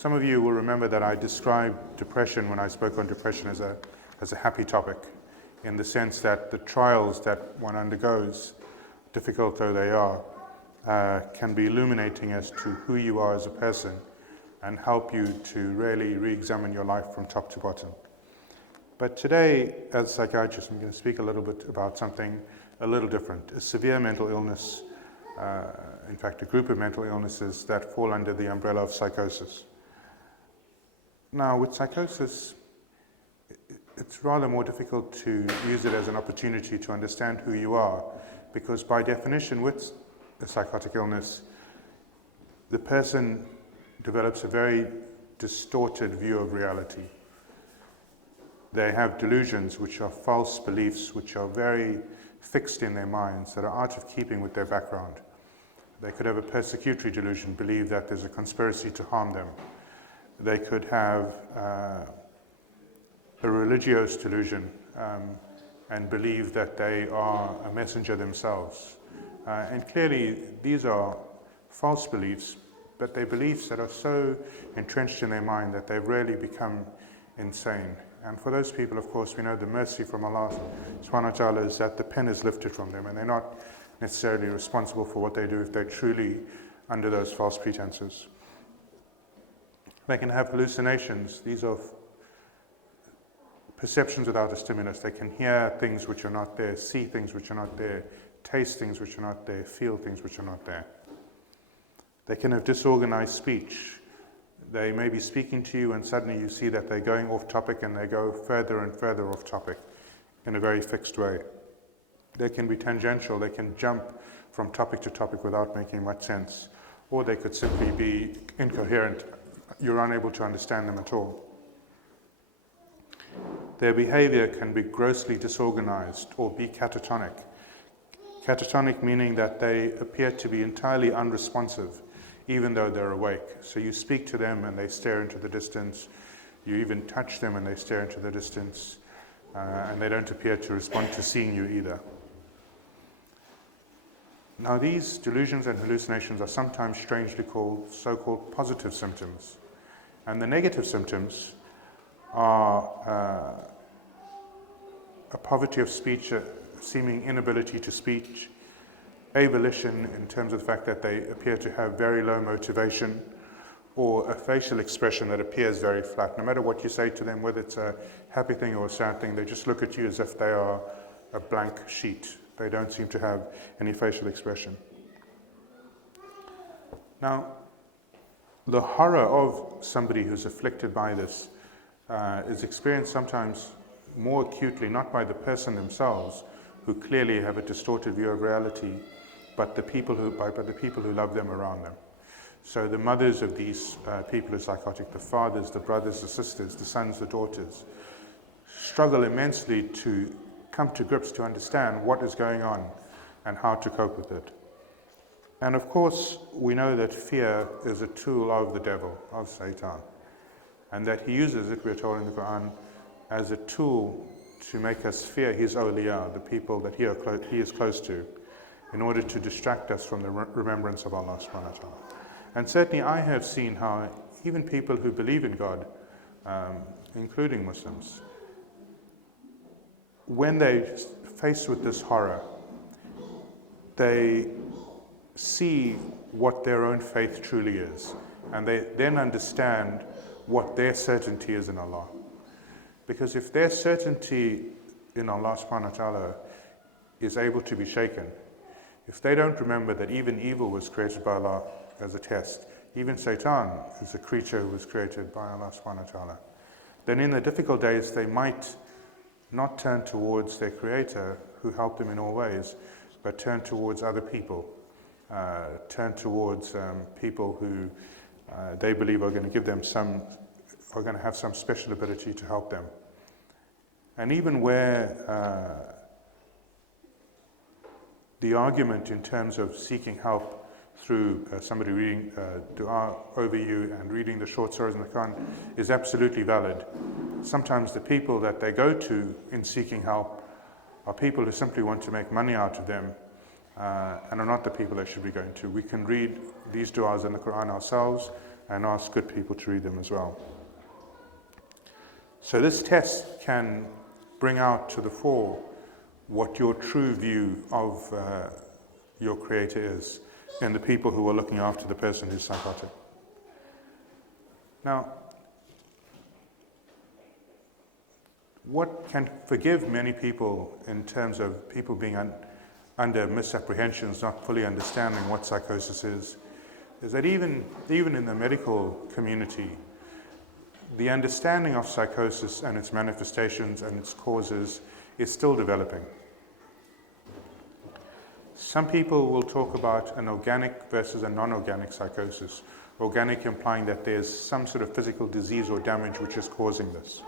Some of you will remember that I described depression when I spoke on depression as a happy topic, in the sense that the trials that one undergoes, difficult though they are, can be illuminating as to who you are as a person and help you to really re-examine your life from top to bottom. But today, as a psychiatrist, I'm going to speak a little bit about something a little different, a severe mental illness, in fact a group of mental illnesses that fall under the umbrella of psychosis. Now with psychosis, it's rather more difficult to use it as an opportunity to understand who you are, because by definition with a psychotic illness, the person develops a very distorted view of reality. They have delusions which are false beliefs, which are very fixed in their minds, that are out of keeping with their background. They could have a persecutory delusion, believe that there's a conspiracy to harm them. They could have a religious delusion and believe that they are a messenger themselves. And clearly these are false beliefs, but they're beliefs that are so entrenched in their mind that they've really become insane. And for those people, of course, we know the mercy from Allah subhanahu wa ta'ala is that the pen is lifted from them and they're not necessarily responsible for what they do if they're truly under those false pretenses. They can have hallucinations. These are perceptions without a stimulus. They can hear things which are not there, see things which are not there, taste things which are not there, feel things which are not there. They can have disorganized speech. They may be speaking to you and suddenly you see that they're going off topic and they go further and further off topic in a very fixed way. They can be tangential. They can jump from topic to topic without making much sense. Or they could simply be incoherent. You're unable to understand them at all. Their behavior can be grossly disorganized or be catatonic. Catatonic meaning that they appear to be entirely unresponsive, even though they're awake. So you speak to them and they stare into the distance. You even touch them and they stare into the distance. And they don't appear to respond to seeing you either. Now these delusions and hallucinations are sometimes strangely called so-called positive symptoms. And the negative symptoms are a poverty of speech, a seeming inability to speak, avolition in terms of the fact that they appear to have very low motivation, or a facial expression that appears very flat. No matter what you say to them, whether it's a happy thing or a sad thing, they just look at you as if they are a blank sheet. They don't seem to have any facial expression. Now, the horror of somebody who's afflicted by this is experienced sometimes more acutely, not by the person themselves, who clearly have a distorted view of reality, but the people who love them around them. So the mothers of these people who are psychotic, the fathers, the brothers, the sisters, the sons, the daughters, struggle immensely to come to grips to understand what is going on and how to cope with it. And of course, we know that fear is a tool of the devil, of Satan, and that he uses it, we're told in the Quran, as a tool to make us fear his awliya, the people that he is close to, in order to distract us from the remembrance of Allah subhanahu wa ta'ala. And certainly I have seen how even people who believe in God, including Muslims, when they're faced with this horror, they see what their own faith truly is, and they then understand what their certainty is in Allah. Because if their certainty in Allah subhanahu wa ta'ala is able to be shaken, if they don't remember that even evil was created by Allah as a test, even Satan is a creature who was created by Allah subhanahu wa ta'ala, then in the difficult days they might not turn towards their creator who helped them in all ways, but turn towards other people, turn towards people who they believe are going to give them are going to have some special ability to help them. And even where the argument in terms of seeking help through somebody reading dua over you and reading the short surahs in the Quran is absolutely valid. Sometimes the people that they go to in seeking help are people who simply want to make money out of them and are not the people they should be going to. We can read these du'as in the Quran ourselves and ask good people to read them as well. So this test can bring out to the fore what your true view of your creator is and the people who are looking after the person who's psychotic. Now, what can forgive many people in terms of people being under misapprehensions, not fully understanding what psychosis is that even in the medical community, the understanding of psychosis and its manifestations and its causes is still developing. Some people will talk about an organic versus a non-organic psychosis. Organic implying that there's some sort of physical disease or damage which is causing this.